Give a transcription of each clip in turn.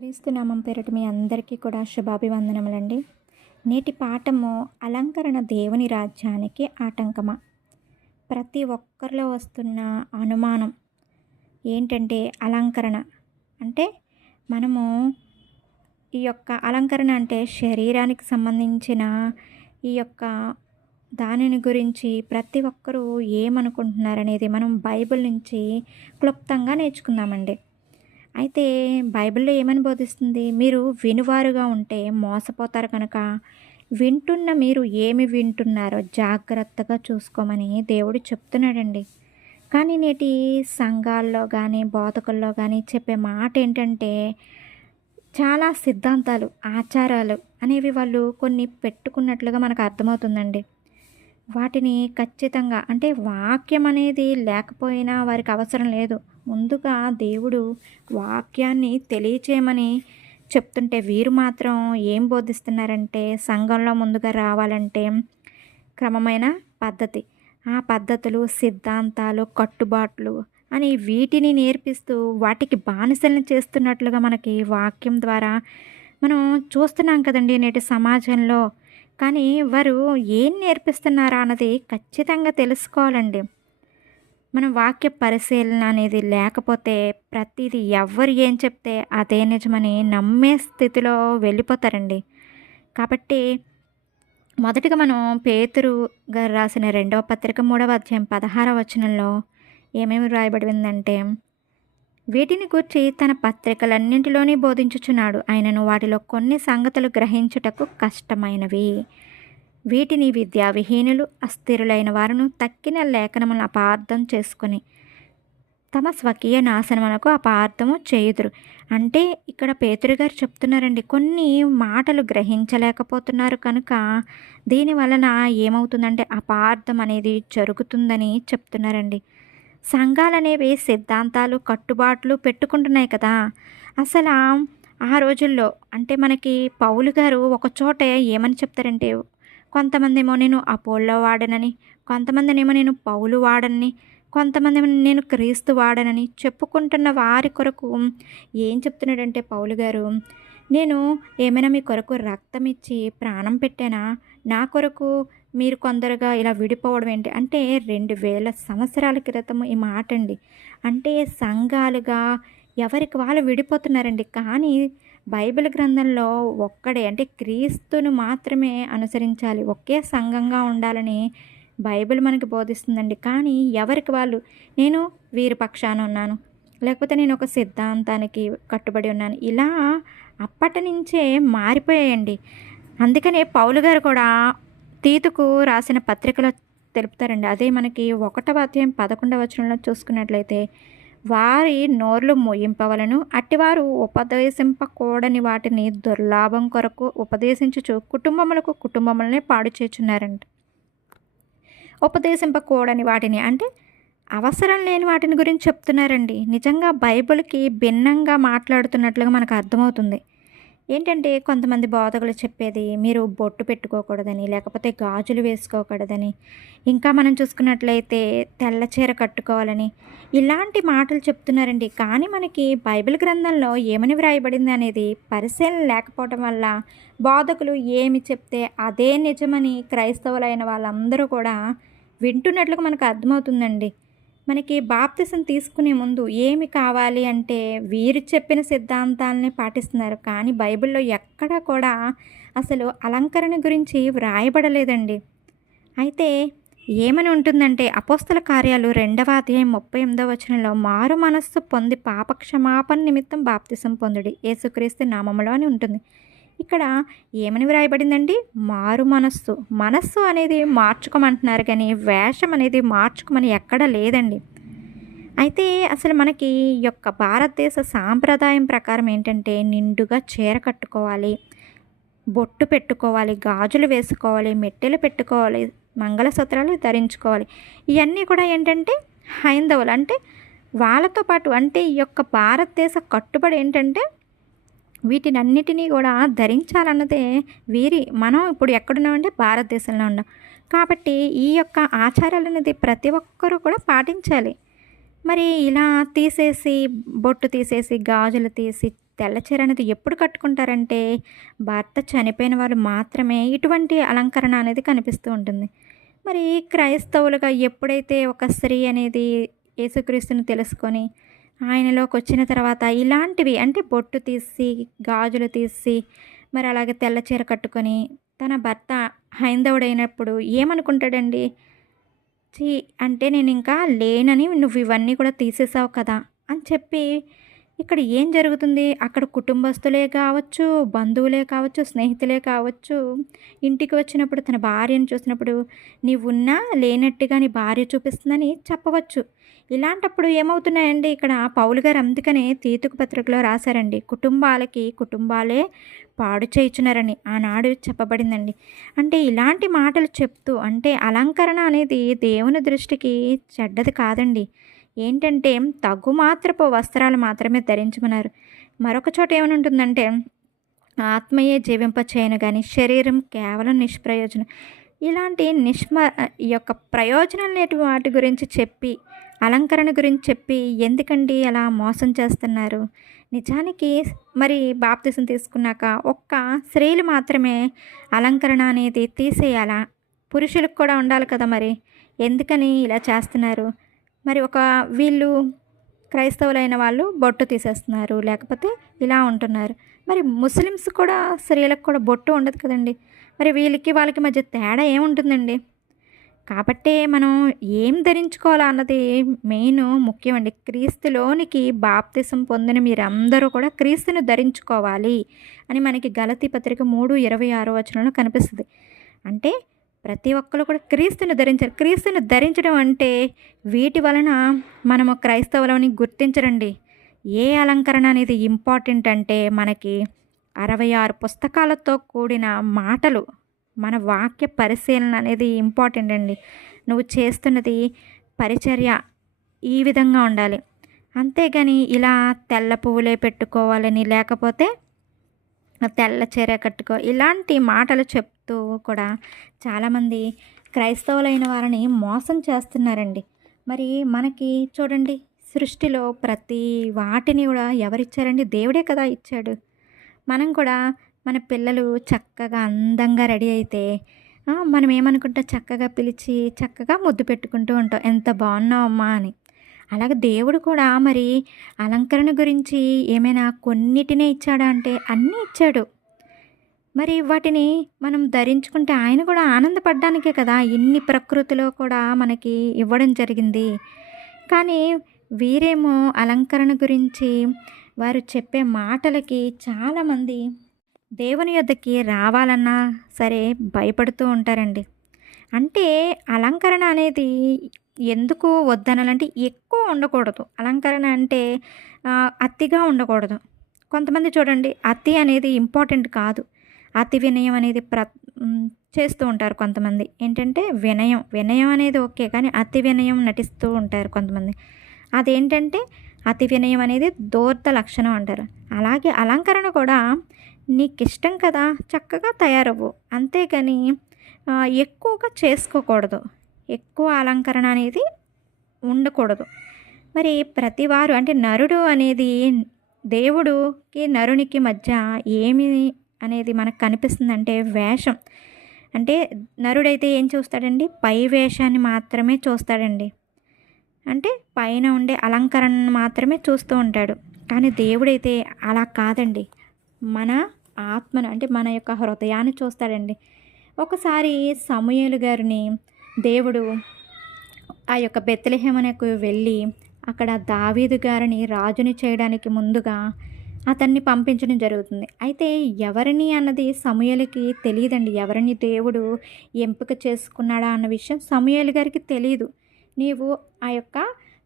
క్రీస్తునామం పేరట మీ అందరికీ కూడా శుభాభివందనములండి. నేటి పాఠము అలంకరణ దేవుని రాజ్యానికి ఆటంకమా? ప్రతి ఒక్కరిలో వస్తున్న అనుమానం ఏంటంటే అలంకరణ. అంటే మనము ఈ యొక్క అలంకరణ అంటే శరీరానికి సంబంధించిన ఈ యొక్క దానిని గురించి ప్రతి ఒక్కరూ ఏమనుకుంటున్నారనేది మనం బైబిల్ నుంచి క్లుప్తంగా నేర్చుకుందామండి. అయితే బైబిల్లో ఏమని బోధిస్తుంది? మీరు వినువారుగా ఉంటే మోసపోతారు కనుక వింటున్న మీరు ఏమి వింటున్నారో జాగ్రత్తగా చూసుకోమని దేవుడు చెప్తున్నాడండి. కానీ నేటి సంఘాల్లో కానీ బోధకుల్లో కానీ చెప్పే మాట ఏంటంటే చాలా సిద్ధాంతాలు ఆచారాలు అనేవి వాళ్ళు కొన్ని పెట్టుకున్నట్లుగా మనకు అర్థమవుతుందండి. వాటిని ఖచ్చితంగా అంటే వాక్యం అనేది లేకపోయినా వారికి అవసరం లేదు. ముందుగా దేవుడు వాక్యాన్ని తెలియచేయమని చెప్తుంటే వీరు మాత్రం ఏం బోధిస్తున్నారంటే సంఘంలో ముందుగా రావాలంటే క్రమమైన పద్ధతి. ఆ పద్ధతులు సిద్ధాంతాలు కట్టుబాట్లు అని వీటిని నేర్పిస్తూ వాటికి బానిసలను చేస్తున్నట్లుగా మనకి వాక్యం ద్వారా మనం చూస్తున్నాం కదండి నేటి సమాజంలో. కానీ వారు ఏం నేర్పిస్తున్నారా అన్నది ఖచ్చితంగా తెలుసుకోవాలండి. మనం వాక్య పరిశీలన అనేది లేకపోతే ప్రతిదీ ఎవరు ఏం చెప్తే అదే నిజమని నమ్మే స్థితిలో వెళ్ళిపోతారండి. కాబట్టి మొదటిగా మనం పేతురు గారు రాసిన రెండవ పత్రిక మూడవ అధ్యాయం పదహారవ వచనంలో ఏమేమి రాయబడిందంటే వీటిని గూర్చి తన పత్రికలన్నింటిలోనే బోధించుచున్నాడు. ఆయనను వాటిలో కొన్ని సంగతులు గ్రహించుటకు కష్టమైనవి. వీటిని విద్యావిహీనులు అస్థిరులైన వారును తక్కిన లేఖనములను అపార్థం చేసుకొని తమ స్వకీయ నాశనమునకు అపార్థము చేయుదురు. అంటే ఇక్కడ పేతురు గారు చెప్తున్నారండి కొన్ని మాటలు గ్రహించలేకపోతున్నారు కనుక దీని వలన ఏమవుతుందంటే అపార్థం అనేది జరుగుతుందని చెప్తున్నారండి. సంఘాలనేవి సిద్ధాంతాలు కట్టుబాట్లు పెట్టుకుంటున్నాయి కదా. అసలు ఆ రోజుల్లో అంటే మనకి పౌలు గారు ఒక చోట ఏమని చెప్తారంటే కొంతమంది ఏమో నేను అపోల్లో వాడనని కొంతమందినేమో నేను పౌలు వాడనని కొంతమంది నేను క్రీస్తు వాడనని చెప్పుకుంటున్న వారి కొరకు ఏం చెప్తున్నాడంటే పౌలు గారు నేను ఏమైనా మీ కొరకు రక్తం ఇచ్చి ప్రాణం పెట్టానా? నా కొరకు మీరు కొందరుగా ఇలా విడిపోవడం ఏంటి? అంటే రెండు వేల సంవత్సరాల క్రితం ఈ మాట అండి అంటే సంఘాలుగా ఎవరికి వాళ్ళు విడిపోతున్నారండి. కానీ బైబిల్ గ్రంథంలో ఒక్కడే అంటే క్రీస్తును మాత్రమే అనుసరించాలి. ఒకే సంఘంగా ఉండాలని బైబిల్ మనకి బోధిస్తుందండి. కానీ ఎవరికి వాళ్ళు? నేను వీరి పక్షాన ఉన్నాను. లేకపోతే నేను ఒక సిద్ధాంతానికి కట్టుబడి ఉన్నాను. ఇలా అప్పటి నుంచే మారిపోయాయండి. అందుకనే పౌలు గారు కూడా తీతుకు రాసిన పత్రికలో తెలుపుతారండి. అదే మనకి ఒకటవ అధ్యాయం పదకొండవ వచనంలో చూసుకున్నట్లయితే వారి నోర్లు మోయింపవలను. అట్టివారు ఉపదేశింపకూడని వాటిని దుర్లాభం కొరకు ఉపదేశించుచు కుటుంబములకు కుటుంబములనే పాడు చేస్తున్నారంట ఉపదేశింపకూడని వాటిని అంటే అవసరం లేని వాటిని గురించి చెప్తున్నారండి. నిజంగా బైబిల్కి భిన్నంగా మాట్లాడుతున్నట్లుగా మనకు అర్థమవుతుంది. ఏంటంటే కొంతమంది బోధకులు చెప్పేది మీరు బొట్టు పెట్టుకోకూడదని లేకపోతే గాజులు వేసుకోకూడదని ఇంకా మనం చూసుకున్నట్లయితే తెల్ల చీర కట్టుకోవాలని ఇలాంటి మాటలు చెప్తున్నారండి. కానీ మనకి బైబిల్ గ్రంథంలో ఏమని వ్రాయబడింది అనేది పరిశీలన లేకపోవడం వల్ల బోధకులు ఏమి చెప్తే అదే నిజమని క్రైస్తవులైన వాళ్ళందరూ కూడా వింటున్నట్లుగా మనకు అర్థమవుతుందండి. మనకి బాప్తిసం తీసుకునే ముందు ఏమి కావాలి అంటే వీరు చెప్పిన సిద్ధాంతాలని పాటిస్తున్నారు. కానీ బైబిల్లో ఎక్కడా కూడా అసలు అలంకరణ గురించి వ్రాయబడలేదండి. అయితే ఏమని ఉంటుందంటే అపోస్తల కార్యాలు రెండవ అధ్యాయం ముప్పై ఎనిమిదవ వచనంలో మారు మనస్సు పొంది పాప క్షమాపణ నిమిత్తం బాప్తిసం పొందుడి. యేసుక్రీస్తు నామములో అని ఉంటుంది. ఇక్కడ ఏమని వ్రాయబడిందండి? మారు మనస్సు. మనస్సు అనేది మార్చుకోమంటున్నారు కానీ వేషం అనేది మార్చుకోమని ఎక్కడ లేదండి. అయితే అసలు మనకి ఈ యొక్క భారతదేశ సాంప్రదాయం ప్రకారం ఏంటంటే నిండుగా చీర కట్టుకోవాలి బొట్టు పెట్టుకోవాలి గాజులు వేసుకోవాలి మెట్టెలు పెట్టుకోవాలి మంగళసూత్రాలు ధరించుకోవాలి. ఇవన్నీ కూడా ఏంటంటే హైందవులు. అంటే వాళ్ళతో పాటు అంటే ఈ యొక్క భారతదేశ కట్టుబడి ఏంటంటే వీటినన్నిటినీ కూడా ధరించాలన్నదే వీరి మనం ఇప్పుడు ఎక్కడున్నామంటే భారతదేశంలో ఉన్నాం. కాబట్టి ఈ యొక్క ఆచారాలు అనేది ప్రతి ఒక్కరూ కూడా పాటించాలి. మరి ఇలా తీసేసి బొట్టు తీసేసి గాజులు తీసి తెల్ల చీర అనేది ఎప్పుడు కట్టుకుంటారంటే భర్త చనిపోయిన వాళ్ళు మాత్రమే ఇటువంటి అలంకరణ అనేది కనిపిస్తూ ఉంటుంది. మరి క్రైస్తవులుగా ఎప్పుడైతే ఒక స్త్రీ అనేది యేసుక్రీస్తుని తెలుసుకొని ఆయనలోకి వచ్చిన తర్వాత ఇలాంటివి అంటే బొట్టు తీసి గాజులు తీసి మరి అలాగే తెల్ల చీర కట్టుకొని తన భర్త హైందవుడైనప్పుడు ఏమనుకుంటాడండి? చీ అంటే నేను ఇంకా లేనని నువ్వు ఇవన్నీ కూడా తీసేసావు కదా అని చెప్పి ఇక్కడ ఏం జరుగుతుంది? అక్కడ కుటుంబస్తులే కావచ్చు బంధువులే కావచ్చు స్నేహితులే కావచ్చు ఇంటికి వచ్చినప్పుడు తన భార్యను చూసినప్పుడు నీవున్నా లేనట్టుగా నీ భార్య చూపిస్తుందని చెప్పవచ్చు. ఇలాంటప్పుడు ఏమవుతున్నాయండి? ఇక్కడ పౌలు గారు అందుకనే తీతుకు పత్రికలో రాశారండి కుటుంబాలకి కుటుంబాలే పాడు చేయుచున్నారని ఆనాడు చెప్పబడిందండి. అంటే ఇలాంటి మాటలు చెప్తూ అంటే అలంకరణ అనేది దేవుని దృష్టికి చెడ్డది కాదండి. ఏంటంటే తగు మాత్రపు వస్త్రాలు మాత్రమే ధరించమన్నారు. మరొక చోట ఏమని ఉంటుందంటే ఆత్మయే జీవింప చేయను కానీ శరీరం కేవలం నిష్ప్రయోజనం. ఇలాంటి నిష్మ ఈ యొక్క ప్రయోజనం లేని వాటి గురించి చెప్పి అలంకరణ గురించి చెప్పి ఎందుకండి అలా మోసం చేస్తున్నారు? నిజానికి మరి బాప్తిసం తీసుకున్నాక ఒక్క స్త్రీలు మాత్రమే అలంకరణ అనేది తీసేయాలా? పురుషులకు కూడా ఉండాలి కదా మరి. ఎందుకని ఇలా చేస్తున్నారు? మరి ఒక వీళ్ళు క్రైస్తవులైన వాళ్ళు బొట్టు తీసేస్తున్నారు లేకపోతే ఇలా ఉంటున్నారు. మరి ముస్లిమ్స్ కూడా స్త్రీలకు కూడా బొట్టు ఉండదు కదండి. మరి వీళ్ళకి వాళ్ళకి మధ్య తేడా ఏముంటుందండి? కాబట్టే మనం ఏం ధరించుకోవాలా అన్నది మెయిన్ ముఖ్యమండి క్రీస్తులోనికి బాప్తిసం పొందిన మీరందరూ కూడా క్రీస్తుని ధరించుకోవాలి అని మనకి గలతి పత్రిక మూడు ఇరవై ఆరో వచనంలో కనిపిస్తుంది. అంటే ప్రతి ఒక్కరు కూడా క్రీస్తుని ధరించారు క్రీస్తుని ధరించడం అంటే వీటి వలన మనము క్రైస్తవులని గుర్తించరండి. ఏ అలంకరణ అనేది ఇంపార్టెంట్ అంటే మనకి అరవై ఆరు పుస్తకాలతో కూడిన మాటలు మన వాక్య పరిశీలన అనేది ఇంపార్టెంట్ అండి. నువ్వు చేస్తున్నది పరిచర్య ఈ విధంగా ఉండాలి. అంతేగాని ఇలా తెల్ల పువ్వులే పెట్టుకోవాలని లేకపోతే తెల్ల చీర కట్టుకో ఇలాంటి మాటలు చెప్తూ కూడా చాలామంది క్రైస్తవులైన వారిని మోసం చేస్తున్నారండి. మరి మనకి చూడండి సృష్టిలో ప్రతి వాటిని కూడా ఎవరిచ్చారండి? దేవుడే కదా ఇచ్చాడు. మనం కూడా మన పిల్లలు చక్కగా అందంగా రెడీ అయితే మనం ఏమనుకుంటా చక్కగా పిలిచి చక్కగా ముద్దు పెట్టుకుంటూ ఉంటాం. ఎంత బాగున్నావమ్మా అని. అలాగే దేవుడు కూడా మరి అలంకరణ గురించి ఏమైనా కొన్నిటినే ఇచ్చాడా అంటే అన్నీ ఇచ్చాడు. మరి వాటిని మనం ధరించుకుంటే ఆయన కూడా ఆనందపడ్డానికే కదా. ఇన్ని ప్రకృతిలో కూడా మనకి ఇవ్వడం జరిగింది. కానీ వీరేమో అలంకరణ గురించి వారు చెప్పే మాటలకి చాలామంది దేవుని యొద్దకి రావాలన్నా సరే భయపడుతూ ఉంటారండి. అంటే అలంకరణ అనేది ఎందుకు వద్దనాలంటే ఎక్కువ ఉండకూడదు. అలంకరణ అంటే అతిగా ఉండకూడదు. కొంతమంది చూడండి అతి అనేది ఇంపార్టెంట్ కాదు. అతి వినయం అనేది ప్ర చేస్తూ ఉంటారు కొంతమంది. ఏంటంటే వినయం వినయం అనేది ఓకే కానీ అతి వినయం నటిస్తూ ఉంటారు కొంతమంది. అదేంటంటే అతి వినయం అనేది దూర్త లక్షణం అంటారు. అలాగే అలంకరణ కూడా నీకు ఇష్టం కదా చక్కగా తయారవ్వు. అంతేగాని ఎక్కువగా చేసుకోకూడదు. ఎక్కువ అలంకరణ అనేది ఉండకూడదు. మరి ప్రతివారు అంటే నరుడు అనేది దేవుడుకి నరునికి మధ్య ఏమి అనేది మనకు కనిపిస్తుందంటే వేషం. అంటే నరుడైతే ఏం చూస్తాడండి? పై వేషాన్ని మాత్రమే చూస్తాడండి. అంటే పైన ఉండే అలంకరణను మాత్రమే చూస్తూ ఉంటాడు. కానీ దేవుడైతే అలా కాదండి. మన ఆత్మను అంటే మన యొక్క హృదయాన్ని చూస్తాడండి. ఒకసారి సమూహలు గారిని దేవుడు ఆ యొక్క బెత్తలహేమనకు వెళ్ళి అక్కడ దావీదు గారిని రాజుని చేయడానికి ముందుగా అతన్ని పంపించడం జరుగుతుంది. అయితే ఎవరిని అన్నది సమూహలకి తెలియదండి. ఎవరిని దేవుడు ఎంపిక చేసుకున్నాడా అన్న విషయం సమూహలు గారికి తెలియదు నీవు ఆ యొక్క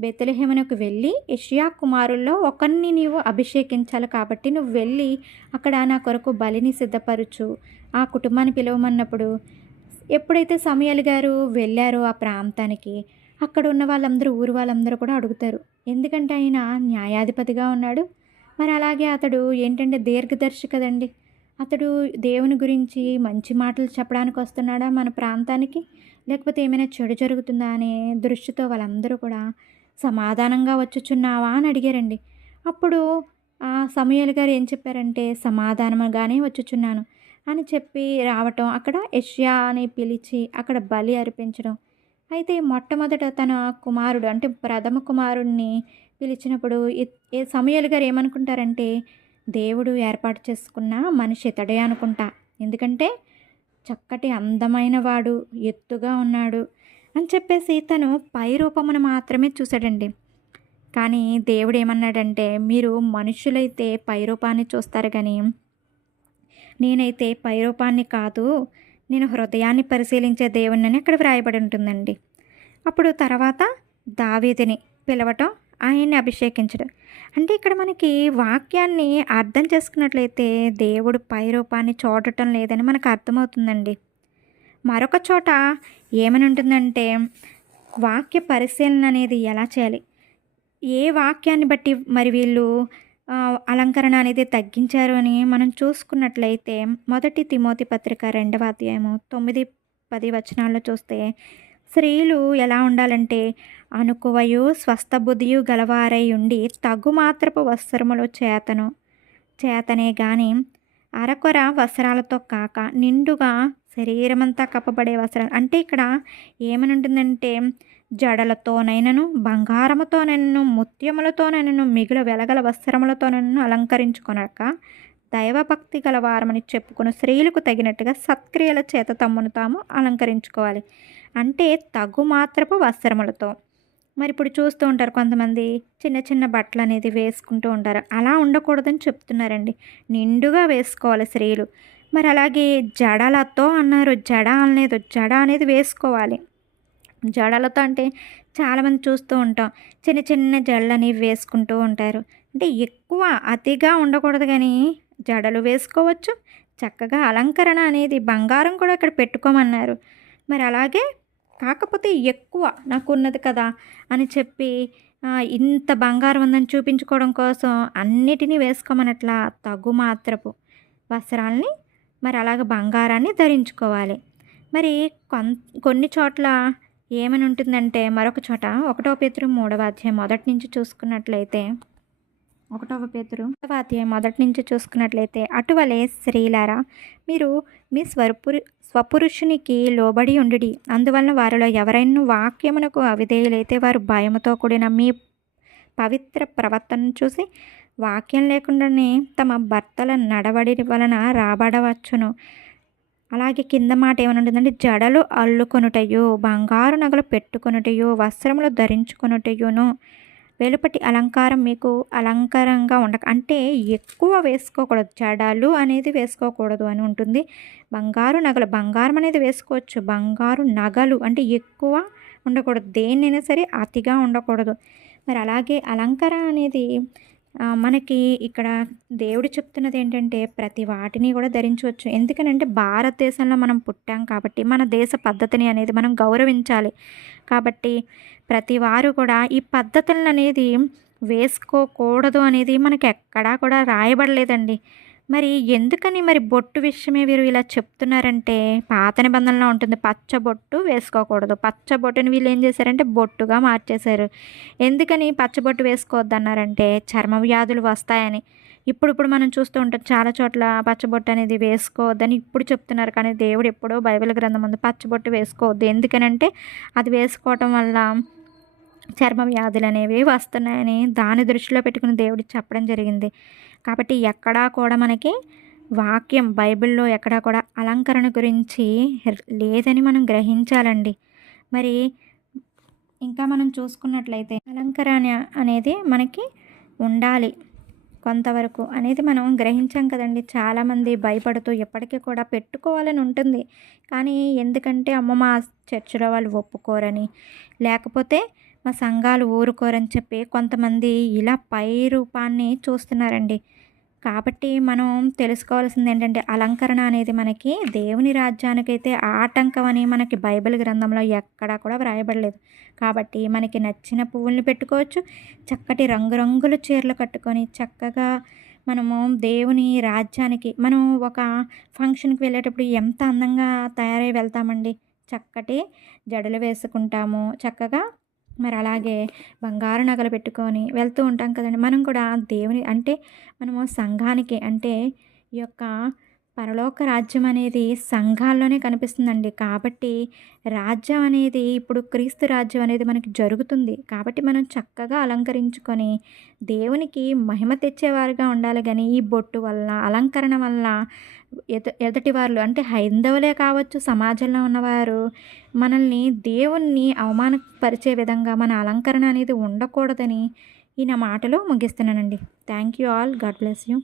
బెత్తలహేమనకు వెళ్ళి ఇషియా కుమారుల్లో ఒకరిని నీవు అభిషేకించాలి కాబట్టి నువ్వు వెళ్ళి అక్కడ నా కొరకు బలిని సిద్ధపరచు. ఆ కుటుంబాన్ని పిలవమన్నప్పుడు ఎప్పుడైతే సమయాలు గారు వెళ్ళారో ఆ ప్రాంతానికి అక్కడ ఉన్న వాళ్ళందరూ ఊరు వాళ్ళందరూ కూడా అడుగుతారు ఎందుకంటే ఆయన న్యాయాధిపతిగా ఉన్నాడు? మరి అలాగే అతడు ఏంటంటే దీర్ఘదర్శి కదండి. అతడు దేవుని గురించి మంచి మాటలు చెప్పడానికి వస్తున్నాడా మన ప్రాంతానికి? లేకపోతే ఏమైనా చెడు జరుగుతుందా అనే దృష్టితో వాళ్ళందరూ కూడా సమాధానంగా వచ్చుచున్నావా అని అడిగారండి. అప్పుడు ఆ సమయాలు గారు ఏం చెప్పారంటే సమాధానముగానే వచ్చుచున్నాను అని చెప్పి రావటం అక్కడ యెషయాని పిలిచి అక్కడ బలి అర్పించడం. అయితే మొట్టమొదట తన కుమారుడు అంటే ప్రథమ కుమారుడిని పిలిచినప్పుడు ఏ సమయాలు గారు ఏమనుకుంటారంటే దేవుడు ఏర్పాటు చేసుకున్న మనిషి ఇతడే అనుకుంటా. ఎందుకంటే చక్కటి అందమైన వాడు ఎత్తుగా ఉన్నాడు అని చెప్పేసి తను పై రూపమును మాత్రమే చూశాడండి. కానీ దేవుడు ఏమన్నాడంటే మీరు మనుషులైతే పై రూపాన్ని చూస్తారు కానీ నేనైతే పై రూపాన్ని కాదు నేను హృదయాన్ని పరిశీలించే దేవుణ్ణి అక్కడ వ్రాయబడి ఉంటుందండి. అప్పుడు తర్వాత దావీదిని పిలవటం ఆయన్ని అభిషేకించడం. అంటే ఇక్కడ మనకి వాక్యాన్ని అర్థం చేసుకున్నట్లయితే దేవుడు పై రూపాన్ని చూడటం లేదని మనకు అర్థమవుతుందండి. మరొక చోట ఏమని ఉంటుందంటే వాక్య పరిశీలన అనేది ఎలా చేయాలి? ఏ వాక్యాన్ని బట్టి మరి వీళ్ళు అలంకరణ అనేది తగ్గించారు అని మనం చూసుకున్నట్లయితే మొదటి తిమోతి పత్రిక రెండవ అధ్యాయము తొమ్మిది పది వచనాల్లో చూస్తే స్త్రీలు ఎలా ఉండాలంటే అనుకువయు స్వస్థబుద్ధియు గలవారై ఉండి తగు మాత్రపు వస్త్రములు చేతను చేతనే గాని అరకొర వస్త్రాలతో కాక నిండుగా శరీరమంతా కప్పబడే వస్త్రాలు. అంటే ఇక్కడ ఏమని ఉంటుందంటే జడలతోనైనను బంగారముతోనైనను ముత్యములతోనైనను మిగులు వెలగల వస్త్రములతోనైనను అలంకరించుకొనక దైవభక్తి గల వారమని చెప్పుకుని స్త్రీలకు తగినట్టుగా సత్క్రియల చేత తమ్మును తాము అలంకరించుకోవాలి. అంటే తగు మాత్రపు వస్త్రములతో. మరి ఇప్పుడు చూస్తూ ఉంటారు కొంతమంది చిన్న చిన్న బట్టలు అనేది వేసుకుంటూ ఉంటారు. అలా ఉండకూడదని చెప్తున్నారండి. నిండుగా వేసుకోవాలి స్త్రీలు. మరి అలాగే జడలతో అన్నారు జడ అనలేదు జడ అనేది వేసుకోవాలి. జడలతో అంటే చాలామంది చూస్తూ ఉంటాం. చిన్న చిన్న జడలు అనేవి వేసుకుంటూ ఉంటారు. అంటే ఎక్కువ అతిగా ఉండకూడదు కానీ జడలు వేసుకోవచ్చు. చక్కగా అలంకరణ అనేది బంగారం కూడా ఇక్కడ పెట్టుకోమన్నారు. మరి అలాగే కాకపోతే ఎక్కువ నాకు ఉన్నది కదా అని చెప్పి ఇంత బంగారం ఉందని చూపించుకోవడం కోసం అన్నిటినీ వేసుకోమనట్లా తగు మాత్రపు వస్త్రాలని మరి అలాగ బంగారాన్ని ధరించుకోవాలి. మరి కొన్ కొన్ని చోట్ల ఏమని ఉంటుందంటే మరొక చోట ఒకటో పేతురు మూడవ అధ్యాయం మొదటి నుంచి చూసుకున్నట్లయితే ఒకటవ పేతురు మూడవ అధ్యాయం మొదటి నుంచి చూసుకున్నట్లయితే అటువలే స్త్రీలారా మీరు మీ స్వపురు స్వపురుషునికి లోబడి ఉండుడి. అందువలన వారిలో ఎవరైనా వాక్యమునకు అవిధేయులైతే వారు భయముతో కూడిన మీ పవిత్ర ప్రవర్తనను చూసి వాక్యం లేకుండానే తమ భర్తల నడవడి వలన రాబడవచ్చును. అలాగే కింద మాట ఏమనుంటుందంటే జడలు అల్లుకొనుటయు బంగారు నగలు పెట్టుకొనుటయో వస్త్రములు ధరించుకొనుటయును. వెలుపటి అలంకారం మీకు అలంకారంగా ఉండక అంటే ఎక్కువ వేసుకోకూడదు. జడలు అనేది వేసుకోకూడదు అని ఉంటుంది. బంగారు నగలు బంగారం అనేది వేసుకోవచ్చు. బంగారు నగలు అంటే ఎక్కువ ఉండకూడదు. దేన్నైనా సరే అతిగా ఉండకూడదు. మరి అలాగే అలంకారం అనేది మనకి ఇక్కడ దేవుడు చెప్తున్నది ఏంటంటే ప్రతి వాటిని కూడా ధరించవచ్చు. ఎందుకనంటే భారతదేశంలో మనం పుట్టాం కాబట్టి మన దేశ పద్ధతిని అనేది మనం గౌరవించాలి. కాబట్టి ప్రతి వారు కూడా ఈ పద్ధతులను అనేది వేసుకోకూడదు అనేది మనకి ఎక్కడా కూడా రాయబడలేదండి. మరి ఎందుకని మరి బొట్టు విషయమే వీరు ఇలా చెప్తున్నారంటే పాత నిబంధనలో ఉంటుంది పచ్చ బొట్టు వేసుకోకూడదు. పచ్చ బొట్టుని వీళ్ళు ఏం చేశారంటే బొట్టుగా మార్చేశారు. ఎందుకని పచ్చబొట్టు వేసుకోవద్దు అన్నారంటే చర్మ వ్యాధులు వస్తాయని. ఇప్పుడు ఇప్పుడు మనం చూస్తూ ఉంటాం చాలా చోట్ల పచ్చబొట్టు అనేది వేసుకోవద్దని ఇప్పుడు చెప్తున్నారు. కానీ దేవుడు ఎప్పుడో బైబిల్ గ్రంథం ఉంది పచ్చబొట్టు వేసుకోవద్దు. ఎందుకనంటే అది వేసుకోవటం వల్ల చర్మ వ్యాధులు అనేవి వస్తున్నాయని దాని దృష్టిలో పెట్టుకుని దేవుడు చెప్పడం జరిగింది. కాబట్టి ఎక్కడా కూడా మనకి వాక్యం బైబిల్లో ఎక్కడా కూడా అలంకరణ గురించి లేదని మనం గ్రహించాలండి. మరి ఇంకా మనం చూసుకున్నట్లయితే అలంకరణ అనేది మనకి ఉండాలి కొంతవరకు అనేది మనం గ్రహించాం కదండి. చాలామంది భయపడుతూ ఎప్పటికీ కూడా పెట్టుకోవాలని ఉంటుంది. కానీ ఎందుకంటే అమ్మ మా చర్చిలో వాళ్ళు ఒప్పుకోరని. లేకపోతే మా సంఘాలు ఊరుకోరని చెప్పి కొంతమంది ఇలా పై రూపాన్ని చూస్తున్నారండి. కాబట్టి మనం తెలుసుకోవాల్సింది ఏంటంటే అలంకరణ అనేది మనకి దేవుని రాజ్యానికైతే ఆటంకం అని మనకి బైబిల్ గ్రంథంలో ఎక్కడా కూడా వ్రాయబడలేదు. కాబట్టి మనకి నచ్చిన పువ్వుల్ని పెట్టుకోవచ్చు చక్కటి రంగురంగుల చీరలు కట్టుకొని చక్కగా మనము దేవుని రాజ్యానికి మనం ఒక ఫంక్షన్కి వెళ్ళేటప్పుడు ఎంత అందంగా తయారై వెళ్తామండి. చక్కటి జడలు వేసుకుంటాము చక్కగా మరి అలాగే బంగారు నగలు పెట్టుకొని వెళ్తూ ఉంటాం కదండి. మనం కూడా దేవుని అంటే మనము సంఘానికి అంటే ఈ యొక్క పరలోక రాజ్యం అనేది సంఘాల్లోనే కనిపిస్తుందండి. కాబట్టి రాజ్యం అనేది ఇప్పుడు క్రీస్తు రాజ్యం అనేది మనకి జరుగుతుంది. కాబట్టి మనం చక్కగా అలంకరించుకొని దేవునికి మహిమ తెచ్చేవారుగా ఉండాలి. కానీ ఈ బొట్టు వల్ల అలంకరణ వల్ల ఎద ఎదటి వాళ్ళు అంటే హైందవులే కావచ్చు సమాజంలో ఉన్నవారు మనల్ని దేవుణ్ణి అవమానపరిచే విధంగా మన అలంకరణ అనేది ఉండకూడదని ఈ నా మాటలో ముగిస్తున్నానండి. Thank you all. God bless you.